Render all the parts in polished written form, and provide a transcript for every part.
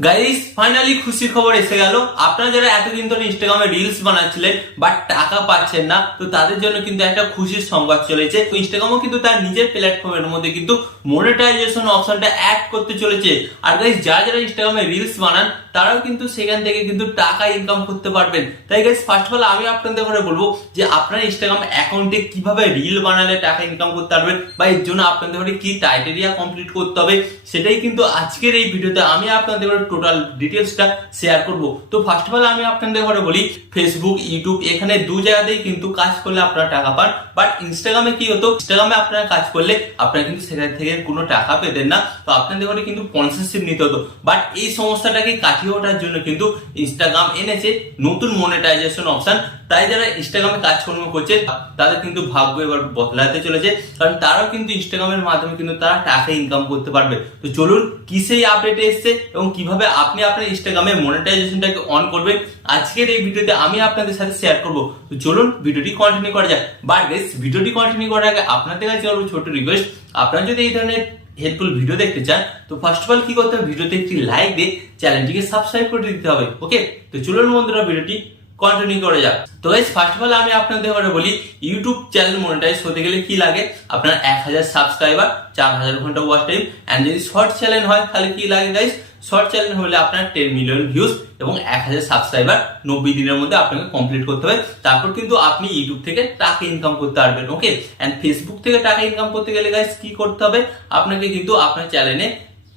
Guys finally খুশি খবর এসে গেল। আপনারা যারা এতদিন ধরে ইনস্টাগ্রামে রিলস বানাচ্ছিলেন বাট টাকা পাচ্ছেন না, তো তাদের জন্য কিন্তু একটা খুশির সংবাদ চলেছে। তো ইনস্টাগ্রামও কিন্তু তার নিজের প্ল্যাটফর্মের মধ্যে কিন্তু মনিটাইজেশন অপশনটা অ্যাড করতে চলেছে। আর গাইস যারা যারা ইনস্টাগ্রামে রিলস বানান তারাও কিন্তু সেখান থেকে কিন্তু টাকা ইনকাম করতে পারবেন। তাই গাইস ফার্স্ট অফ অল আমি আপনাদের ঘরে বলবো যে আপনারা ইনস্টাগ্রাম অ্যাকাউন্টে কিভাবে রিল বানালে টাকা ইনকাম করতে পারবেন বা এর জন্য আপনাদের ঘরে কি ক্রাইটেরিয়া কমপ্লিট করতে হবে, সেটাই কিন্তু আজকের এই ভিডিওতে আমি আপনাদের ঘরে টোটাল ডিটেলসটা শেয়ার করব। তো ফার্স্ট অফ অল আমি আপনাদের ঘরে বলি, ফেসবুক, ইউটিউব এখানে দু জায়গাতেই কিন্তু কাজ করলে আপনারা টাকা পান। বাট ইনস্টাগ্রামে কি হতো, ইনস্টাগ্রামে আপনারা কাজ করলে আপনারা কিন্তু সেখান থেকে কোনো টাকা পেতেন না, তো আপনাদের ঘরে কিন্তু স্পন্সরশিপ নিতে হতো। বাট এই সমস্যাটাকে কাটিয়ে ওঠার জন্য কিন্তু ইনস্টাগ্রাম এনেছে নতুন মনিটাইজেশন অপশন। তাই যারা ইনস্টাগ্রামে কাজকর্ম করছে তাদের কিন্তু ভাগ্য এবার বদলাতে চলেছে, কারণ তারাও কিন্তু ইনস্টাগ্রামের মাধ্যমে কিন্তু তারা টাকা ইনকাম করতে পারবে। তো চলুন কি সেই আপডেট এসেছে এবং কিভাবে আপনি আপনার ইনস্টাগ্রামে মনিটাইজেশনটাকে অন করবেন আজকের এই ভিডিওতে আমি আপনাদের সাথে শেয়ার করব। তো চলুন ভিডিওটি কন্টিনিউ করা যাক। বাট গাইস ভিডিওটি কন্টিনিউ করার আগে আপনাদের কাছে আমার ছোট রিকোয়েস্ট, আপনারা যদি এই ধরনের হেল্পফুল ভিডিও দেখতে চান তো ফার্স্ট অফ অল কি করতে হবে, ভিডিওতে একটি লাইক দিয়ে চ্যানেলটিকে সাবস্ক্রাইব করে দিতে হবে। ওকে, তো চলুন বন্ধুরা ভিডিওটি কন্টিনিউ করা যাক। তো গাইস ফার্স্ট অফ অল আমি আপনাদের ঘরে বলি, ইউটিউব চ্যানেল মনিটাইজ হতে গেলে কি লাগে, আপনার 1000 সাবস্ক্রাইবার, 4000 ঘন্টা ওয়াচ টাইম, এন্ড যদি শর্ট চ্যানেল হয় তাহলে কি লাগে গাইস, শর্ট চ্যানেল হলে আপনার 10 মিলিয়ন ভিউজ এবং 1000 সাবস্ক্রাইবার 90 দিনের মধ্যে আপনাকে কমপ্লিট করতে হবে। তারপর কিন্তু আপনি ইউটিউব থেকে টাকা ইনকাম করতে পারবেন। ওকে, এন্ড ফেসবুক থেকে টাকা ইনকাম করতে গেলে গাইস কি করতে হবে, আপনাকে কিন্তু আপনার চ্যানেলে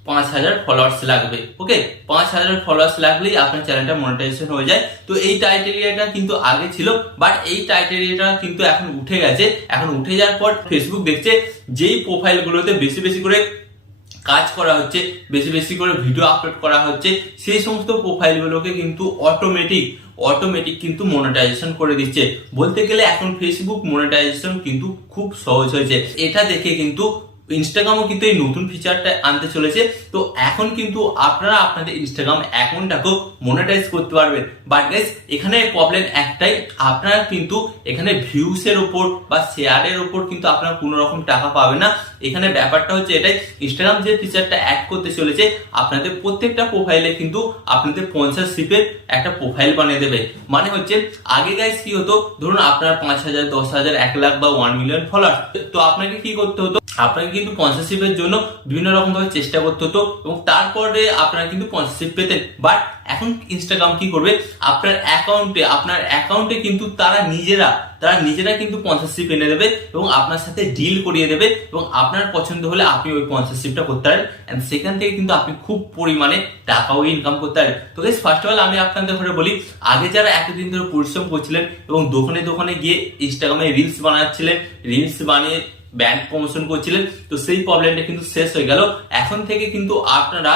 5000 ফলোয়ার্স লাগবে। ওকে, 5000 ফলোয়ার্স লাগলেই আপনার চ্যানেলটা মনিটাইজেশন হয়ে যায়। তো এই ক্রাইটেরিয়াটা কিন্তু আগে ছিল, বাট এই ক্রাইটেরিয়াটা কিন্তু এখন উঠে গেছে। এখন উঠে যাওয়ার পর ফেসবুক দেখছে যেই প্রোফাইলগুলোতে বেশি বেশি করে কাজ করা হচ্ছে, বেশি বেশি করে ভিডিও আপলোড করা হচ্ছে, সেই সমস্ত প্রোফাইলগুলোকে কিন্তু অটোমেটিক কিন্তু মনিটাইজেশন করে দিচ্ছে। বলতে গেলে এখন ফেসবুক মনিটাইজেশন কিন্তু খুব সহজ হয়েছে। এটা দেখে কিন্তু ইনস্টাগ্রামও কিন্তু এই নতুন ফিচারটা আনতে চলেছে। তো এখন কিন্তু আপনারা আপনাদের ইনস্টাগ্রাম অ্যাকাউন্টটাকেও মনিটাইজ করতে পারবেন। বাট গাইস এখানে প্রবলেম একটাই, আপনারা কিন্তু এখানে ভিউসের উপর বা শেয়ারের উপর কিন্তু আপনারা কোনো রকম টাকা পাবেন না। এখানে ব্যাপারটা হচ্ছে এটাই, ইনস্টাগ্রাম যে ফিচারটা অ্যাড করতে চলেছে আপনাদের প্রত্যেকটা প্রোফাইলে কিন্তু আপনাদের স্পন্সরশিপের একটা প্রোফাইল বানিয়ে দেবে। মানে হচ্ছে আগে গাইস কি হতো, ধরুন আপনার 5000, 10000, 1 লাখ বা 1 মিলিয়ন ফলোয়ার, তো আপনাকে কি করতে হতো, আপনাকে কিন্তু স্পন্সরশিপের জন্য বিভিন্ন রকম ভাবে চেষ্টা করতে হতো এবং তারপরে আপনারা কিন্তু স্পন্সরশিপ পেতেন। বাট এখন ইনস্টাগ্রাম কি করবে, আপনার অ্যাকাউন্টে কিন্তু তারা নিজেরা কিন্তু স্পন্সরশিপ এনে দেবে এবং আপনার সাথে ডিল করিয়ে দেবে এবং আপনার পছন্দ হলে আপনি ওই স্পন্সরশিপটা করতে পারেন, এন্ড সেখান থেকে কিন্তু আপনি খুব পরিমাণে টাকাও ইনকাম করতে পারেন। তো গাইস ফার্স্ট অফ অল আমি আপনাদের ঘরে বলি, আগে যারা এতদিন ধরে পরিশ্রম করছিলেন এবং দোকানে দোকানে গিয়ে ইনস্টাগ্রামে রিলস বানাচ্ছিলেন, রিলস বানিয়ে ব্যান্ড প্রমোশন করছিলেন, তো সেই প্রবলেমটা কিন্তু শেষ হয়ে গেল। এখন থেকে কিন্তু আপনারা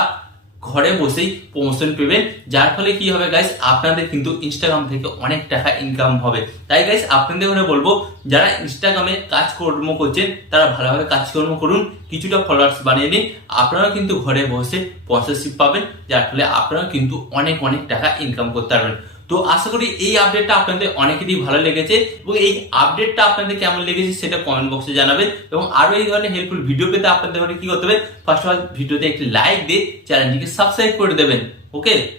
ঘরে বসেই প্রমোশন পেবেন, যার ফলে কি হবে গাইস, আপনাদের কিন্তু ইনস্টাগ্রাম থেকে অনেক টাকা ইনকাম হবে। তাই গাইস আপনাদের ঘরে বলবো, যারা ইনস্টাগ্রামে কাজকর্ম করছেন তারা ভালোভাবে কাজকর্ম করুন, কিছুটা ফলোয়ার্স বানিয়ে নিন, আপনারা কিন্তু ঘরে বসে স্পন্সরশিপ পাবেন, যার ফলে আপনারা কিন্তু অনেক টাকা ইনকাম করতে পারবেন। তো আশা করি এই আপডেটটা আপনাদের অনেকেরই ভালো লেগেছে এবং এই আপডেটটা আপনাদের কেমন লেগেছে সেটা কমেন্ট বক্সে জানাবেন। এবং আরো এই ধরনের হেল্পফুল ভিডিও পেতে আপনাদের কি করতে হবে, ফার্স্ট অফ অল ভিডিওতে একটি লাইক দিয়ে চ্যানেলটিকে সাবস্ক্রাইব করে দেবেন। ওকে।